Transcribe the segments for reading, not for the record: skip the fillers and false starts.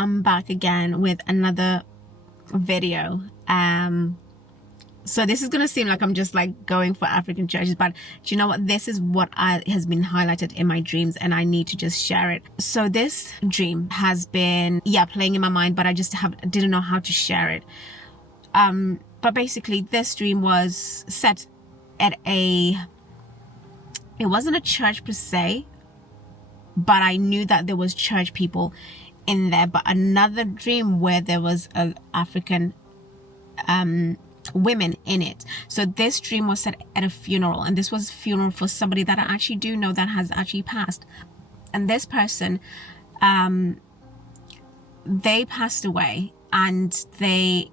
I'm back again with another video. So this is going to seem like I'm just like going for African churches, but do you know what? This is what has been highlighted in my dreams, and I need to just share it. So this dream has been, playing in my mind, but I just didn't know how to share it. But basically this dream was set at it wasn't a church per se, but I knew that there was church people in there. But another dream where there was an African women in it. So this dream was set at a funeral, and this was a funeral for somebody that I actually do know that has actually passed. And this person, they passed away, and the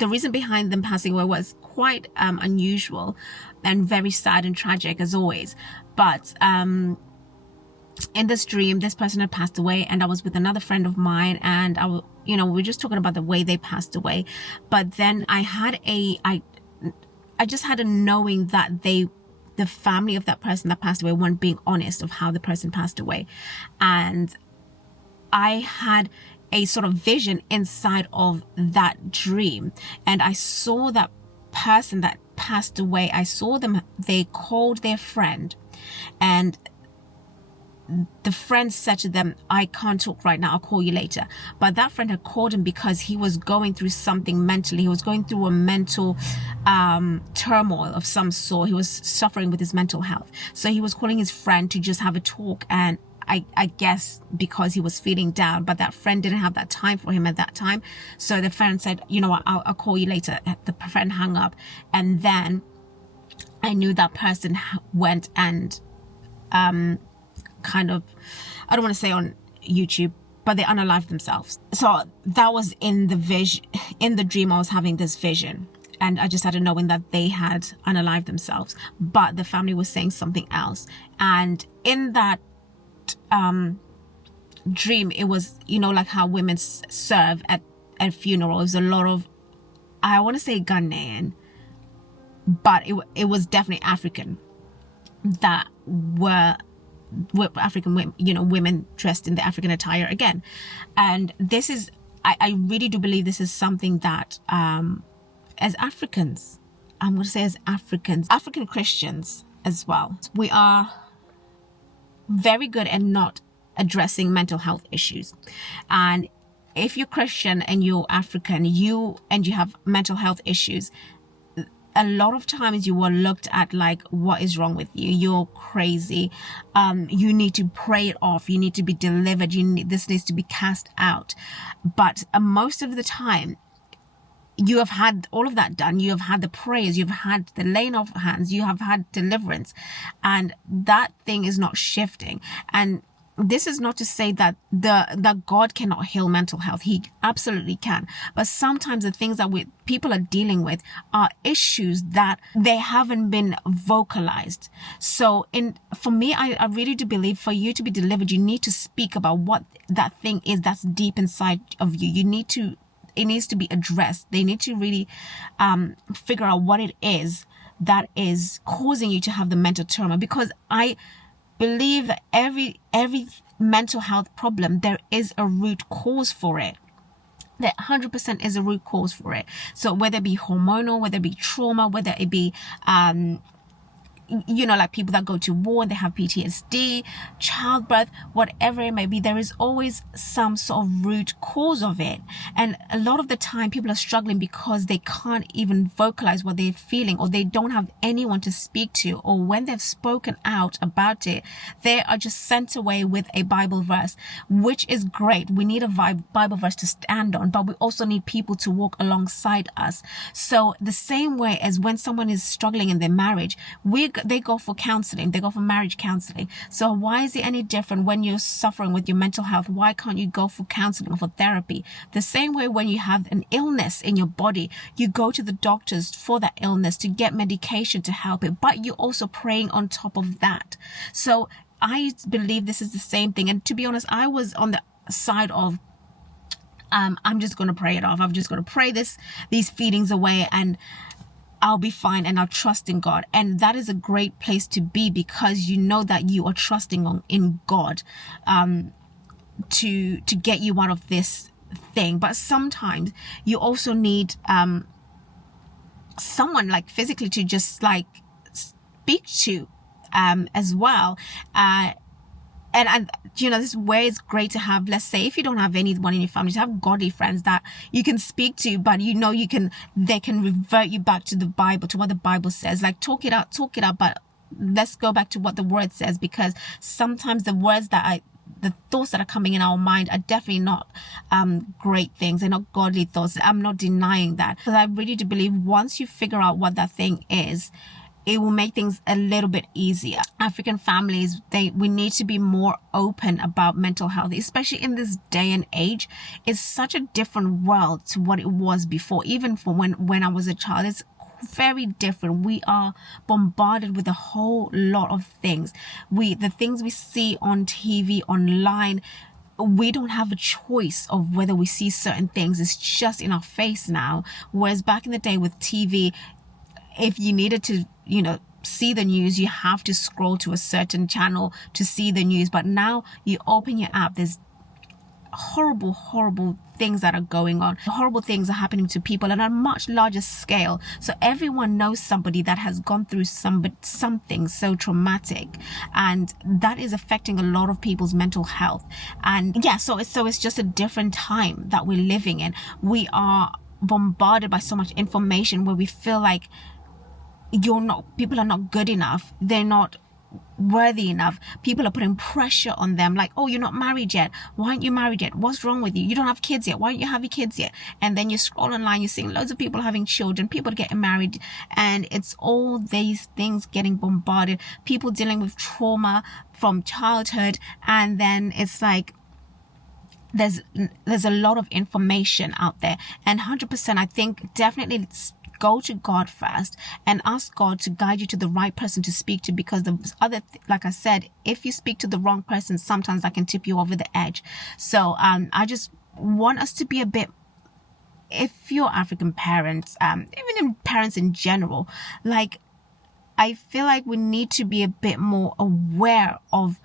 reason behind them passing away was quite unusual and very sad and tragic as always. But in this dream, this person had passed away, and I was with another friend of mine, and we were just talking about the way they passed away. But then I just had a knowing that the family of that person that passed away weren't being honest of how the person passed away. And I had a sort of vision inside of that dream, and I saw that person that passed away. I saw them, they called their friend, and the friend said to them, "I can't talk right now, I'll call you later." But that friend had called him because he was going through something mentally. He was going through a mental turmoil of some sort. He was suffering with his mental health. So he was calling his friend to just have a talk, and I guess because he was feeling down, but that friend didn't have that time for him at that time. So the friend said, "You know what, I'll call you later." The friend hung up, and then I knew that person went and kind of, I don't want to say on YouTube, but they unalived themselves. So that was in the vision, in the dream. I was having this vision, and I just had a knowing that they had unalived themselves, but the family was saying something else. And in that dream, it was, like how women serve at funerals. A lot of, I want to say Ghanaian, but it was definitely African that were African women, women dressed in the African attire again. And this is, I really do believe this is something that as Africans, I'm going to say as African Christians as well, we are very good at not addressing mental health issues. And if you're Christian and you're African, you have mental health issues, a lot of times you are looked at like, what is wrong with you? You're crazy. You need to pray it off. You need to be delivered. This needs to be cast out. But most of the time, you have had all of that done. You have had the prayers. You've had the laying of hands. You have had deliverance. And that thing is not shifting. And this is not to say that that God cannot heal mental health. He absolutely can. But sometimes the things that people are dealing with are issues that they haven't been vocalized. So for me, I really do believe for you to be delivered, you need to speak about what that thing is that's deep inside of you. It needs to be addressed. They need to really figure out what it is that is causing you to have the mental trauma. Because I believe that every mental health problem, there is a root cause for it. There 100% is a root cause for it. So whether it be hormonal, whether it be trauma, whether it be like people that go to war and they have PTSD, childbirth, whatever it may be, there is always some sort of root cause of it. And a lot of the time people are struggling because they can't even vocalize what they're feeling, or they don't have anyone to speak to, or when they've spoken out about it, they are just sent away with a Bible verse, which is great. We need a Bible verse to stand on, but we also need people to walk alongside us. So the same way as when someone is struggling in their marriage, they go for counseling, they go for marriage counseling. So why is it any different when you're suffering with your mental health? Why can't you go for counseling or for therapy? The same way when you have an illness in your body, you go to the doctors for that illness to get medication to help it, but you're also praying on top of that. So I believe this is the same thing. And to be honest, I was on the side of I'm just going to pray it off. I'm just going to pray these feelings away, and I'll be fine, and I'll trust in God. And that is a great place to be, because you know that you are trusting in God. to get you out of this thing. But sometimes you also need someone like physically to just like speak to as well. And you know, this is where it's great to have, let's say, if you don't have anyone in your family, to have godly friends that you can speak to, but you know, they can revert you back to the Bible, to what the Bible says. Like talk it out, but let's go back to what the word says, because sometimes the thoughts that are coming in our mind are definitely not great things. They're not godly thoughts. I'm not denying that, because I really do believe once you figure out what that thing is, it will make things a little bit easier. African families, we need to be more open about mental health, especially in this day and age. It's such a different world to what it was before. Even for when I was a child, it's very different. We are bombarded with a whole lot of things. The things we see on TV, online, we don't have a choice of whether we see certain things. It's just in our face now. Whereas back in the day with TV, if you needed to, you know, see the news, you have to scroll to a certain channel to see the news. But now you open your app, there's horrible things that are going on. Horrible things are happening to people on a much larger scale. So everyone knows somebody that has gone through something so traumatic, and that is affecting a lot of people's mental health. And yeah, so it's just a different time that we're living in. We are bombarded by so much information where we feel like people are not good enough, they're not worthy enough. People are putting pressure on them, like, oh, you're not married yet, why aren't you married yet, what's wrong with you, you don't have kids yet, why aren't you having kids yet? And then you scroll online, you're seeing loads of people having children, people getting married, and it's all these things getting bombarded, people dealing with trauma from childhood. And then it's like there's a lot of information out there. And 100%, I think definitely go to God first and ask God to guide you to the right person to speak to, because like I said, if you speak to the wrong person, sometimes that can tip you over the edge. So I just want us to be a bit, if you're African parents, even in parents in general, like I feel like we need to be a bit more aware of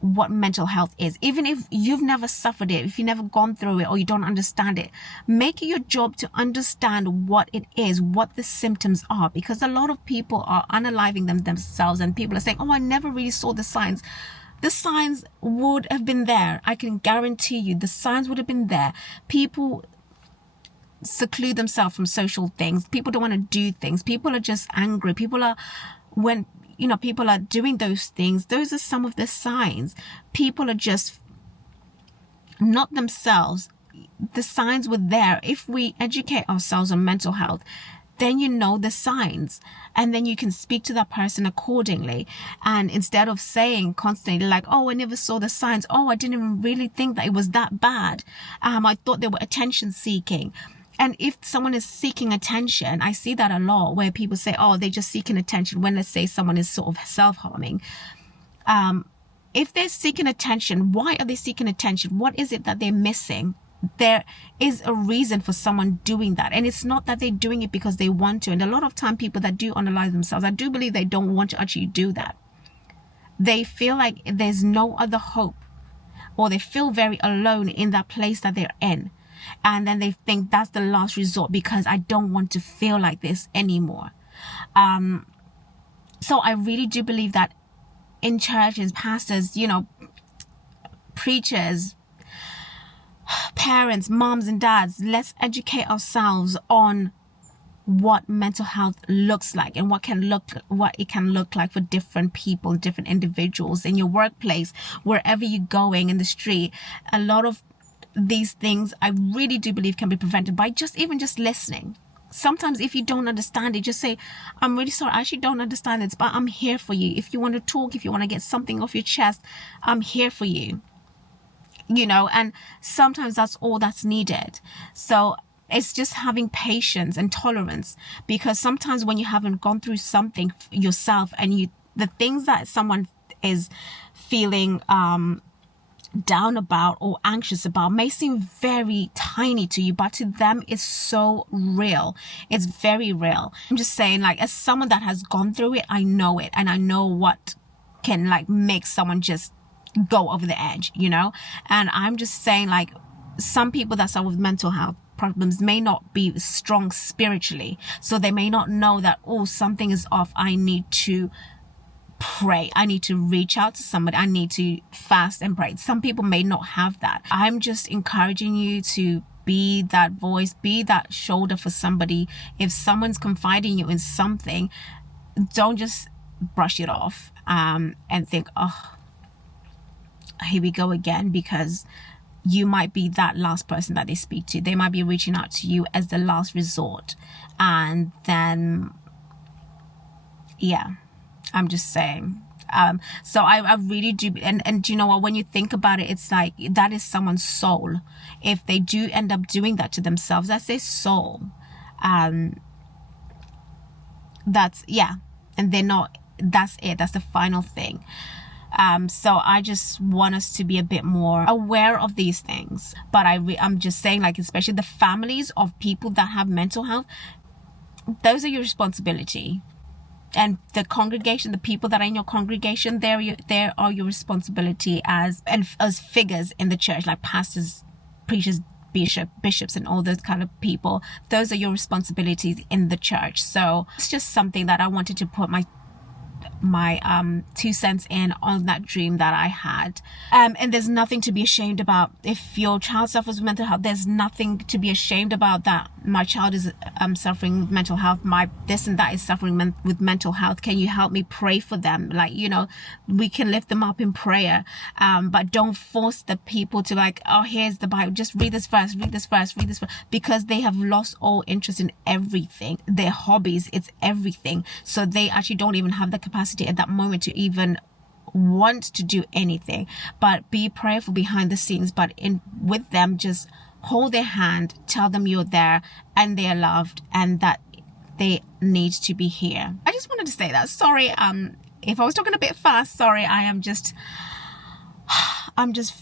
what mental health is. Even if you've never suffered it, if you've never gone through it, or you don't understand it, make it your job to understand what it is, what the symptoms are, because a lot of people are unaliving themselves, and people are saying, oh, I never really saw the signs. The signs would have been there. I can guarantee you the signs would have been there. People seclude themselves from social things. People don't want to do things. People are just angry. People are doing those things. Those are some of the signs. People are just not themselves. The signs were there. If we educate ourselves on mental health, then you know the signs, and then you can speak to that person accordingly. And instead of saying constantly like, oh, I never saw the signs, oh, I didn't even really think that it was that bad, I thought they were attention seeking. And if someone is seeking attention, I see that a lot where people say, oh, they're just seeking attention, when let's say someone is sort of self-harming. If they're seeking attention, why are they seeking attention? What is it that they're missing? There is a reason for someone doing that. And it's not that they're doing it because they want to. And a lot of time, people that do analyze themselves, I do believe they don't want to actually do that. They feel like there's no other hope, or they feel very alone in that place that they're in. And then they think that's the last resort, because I don't want to feel like this anymore. So I really do believe that in churches, pastors, preachers, parents, moms and dads, let's educate ourselves on what mental health looks like, and what it can look like for different people, different individuals, in your workplace, wherever you're going, in the street. A lot of these things I really do believe can be prevented by just listening. Sometimes if you don't understand it, just say, I'm really sorry, I actually don't understand this, but I'm here for you. If you want to talk, if you want to get something off your chest, I'm here for you. And sometimes that's all that's needed. So it's just having patience and tolerance, because sometimes when you haven't gone through something yourself, and the things that someone is feeling down about or anxious about may seem very tiny to you, but to them it's so real. It's very real. I'm just saying, like, as someone that has gone through it, I know it, and I know what can make someone just go over the edge, you know. And I'm just saying, like, some people that suffer with mental health problems may not be strong spiritually, so they may not know that, oh, something is off, I need to pray, I need to reach out to somebody, I need to fast and pray. Some people may not have that. I'm just encouraging you to be that voice, be that shoulder for somebody. If someone's confiding you in something, don't just brush it off and think, oh, here we go again, because you might be that last person that they speak to. They might be reaching out to you as the last resort. And then, yeah, I'm just saying. So I really do. And you know what, when you think about it, it's like, that is someone's soul. If they do end up doing that to themselves, that's their soul. That's, yeah. And they're not, that's it. That's the final thing. So I just want us to be a bit more aware of these things. But I'm just saying, like, especially the families of people that have mental health, those are your responsibility. And the congregation, the people that are in your congregation, they are your responsibility as figures in the church, like pastors, preachers, bishops, and all those kind of people. Those are your responsibilities in the church. So it's just something that I wanted to put my 2 cents in on that dream that I had. And there's nothing to be ashamed about. If your child suffers with mental health, there's nothing to be ashamed about that. My child is suffering with mental health. My this and that is suffering with mental health. Can you help me pray for them? Like, you know, we can lift them up in prayer. But don't force the people to, like, oh, here's the Bible, just read this verse, because they have lost all interest in everything. Their hobbies, it's everything. So they actually don't even have the capacity at that moment to even want to do anything. But be prayerful behind the scenes, but with them, just hold their hand, tell them you're there and they're loved and that they need to be here. I just wanted to say that. Sorry, if I was talking a bit fast, sorry. I'm just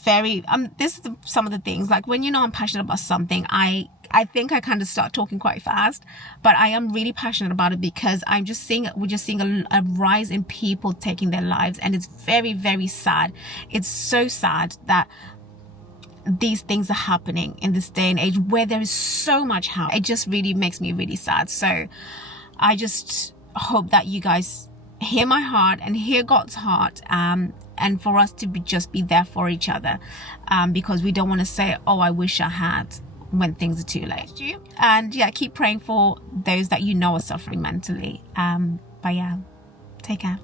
very, this is some of the things, like, when you know I'm passionate about something, I think I kind of start talking quite fast, but I am really passionate about it because we're just seeing a rise in people taking their lives, and it's very, very sad. It's so sad that these things are happening in this day and age where there is so much help. It just really makes me really sad. So I just hope that you guys hear my heart and hear God's heart, and for us to just be there for each other, because we don't want to say, oh, I wish I had, when things are too late. And yeah, keep praying for those that you know are suffering mentally. But yeah, take care.